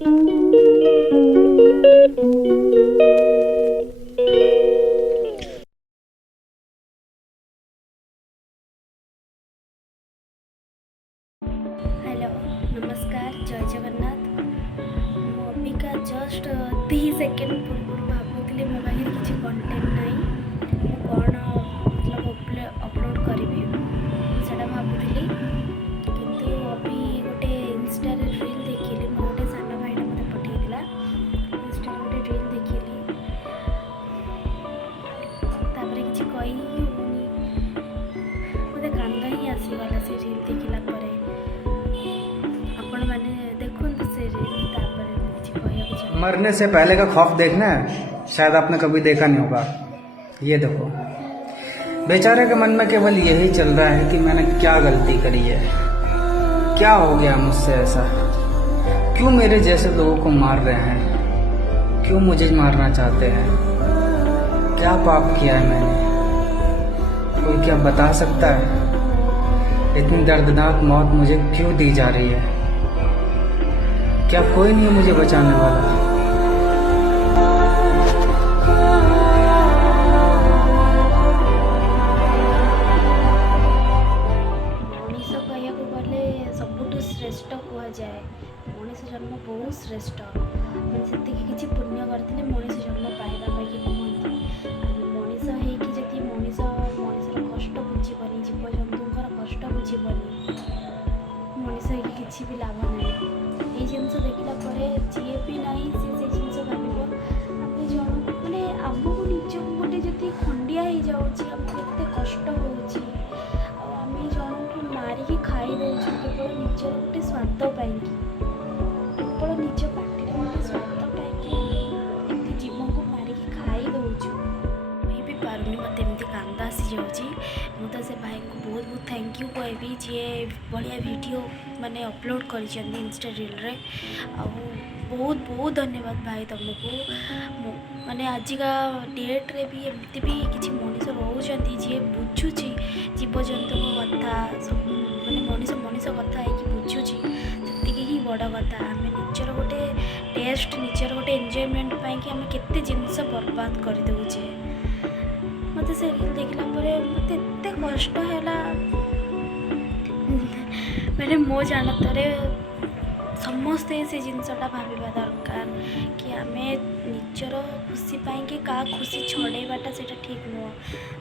Hello नमस्कार जय जगन्नाथ मु अबिका जस्ट 2 सेकेंड पूर्व भावुली मो पाखे किसी कंटेंट ना कौन मतलब अपलोड करी से भावुली किंतु अभी गोटे इंस्टा रील देखिली मो गोटे सान भाईटा मत पठेला इंस्टा गोटे रील देखिली तापर किसी कही मत कांद ही आसीगला से रील देखला मरने से पहले का खौफ देखना है, शायद आपने कभी देखा नहीं होगा। ये देखो, बेचारे के मन में केवल यही चल रहा है कि मैंने क्या गलती करी है, क्या हो गया मुझसे ऐसा, क्यों मेरे जैसे लोगों को मार रहे हैं, क्यों मुझे मारना चाहते हैं, क्या पाप किया है मैंने, कोई क्या बता सकता है? इतनी दर्दनाक मौत मुझे क्यों दी जा रही है? क्या कोई नहीं है मुझे बचाने वाला? मनीष कहया गले सबुठ श्रेष्ठ कह जाए मनीष जन्म बहुत श्रेष्ठ मैंने से किसी पुण्य करते मनीष जन्म पाइबा कहते मनीष होती मनीष मनीषर कष्ट बुझीबनी जीवजंतुर कष्ट बुझीबनी मनीष हो किसी भी लाभ ना ये जिनस देखला जी भी ना सी जिन भाव आम जन मैंने आमको निज गोटे जब खंडिया हो जाते कष्ट होमें जन को मारिकी खाई दे केवल निजर गोटे स्वाद पाई केवल निज पार्टी गोटे स्वाद पाई जीव को मारिकी खाई दौचु कही भी पारुनी मत एमती कांद आसी जाऊँगी मुझे से भाई को बहुत बहुत थैंक यू कहबी जी बढ़िया वीडियो माने अपलोड कर इंस्टा रील रे बहुत बहुत धन्यवाद भाई तुमको माने आजिका डेट रे भी एमती भी किसी मनीष रोचती जी बुझुची जीवजंतु कथा सब माने मनीष मनीष कथा है बुझुची से ही बड़ कथा आम निजर गोटे टेस्ट निजर गोटे एंजॉयमेंट कि आम केते जिनस बर्बाद कर दौचे मत से रील देखला मत एत कष्ट है मैंने मो जानतारे समस्ते से जिनसटा भाविबा दरकार कि आम निजर खुशी कि क्या खुशी छड़ेबाटा से ठीक नुह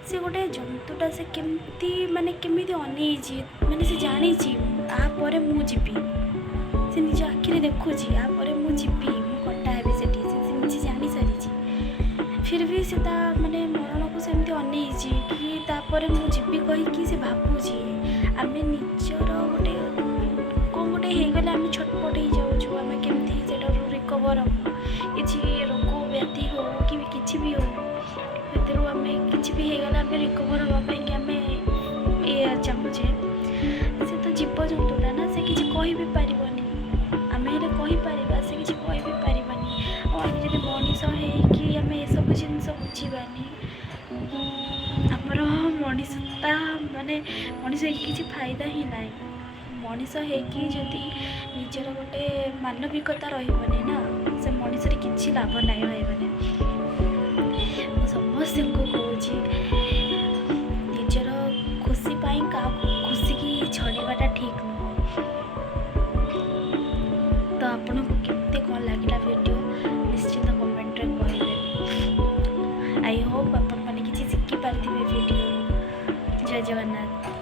से गोटे जंतुटा से केमती माने केमिति अनेइछि माने से जानी आपर मुझी से निज आखिरे देखुची आपर मुझी कटा हे से निजे जानी सारी फिर भी से माने मरण को सेमती अनेइछि कि तापर मुझी कहीकि से भावुची आम निजर गोटे कौन गोटे होगले आम छटपट हो जाऊँ आम केमती से रिकवर हम किसी रोग व्याधि हो कि किसी भी हो से आम कि भी होगले आम रिकवर हाँपाई आम ये चाहूचे से तो जीवजंतुटा ना से किसी कह भी पारनी आम कहीपर से किसी कह भी पारनी आम जब मनीष होकि आम ये सब जिन बुझानी आमर मनीषता माने मनीष किसी फायदा ही ना मनीष होकि जदि निजर गोटे मानविकता रही ना से मनीष किसी लाभ ना रही समस्त को कौच निजर खुशी क्या खुशी की छड़ेबाटा ठीक नुह तो आपन को केते कौन लगे वीडियो निश्चित कमेंट रे कहबे आई होप अपन मैंने किसी शिखी पारे वीडियो जय जगन्नाथ।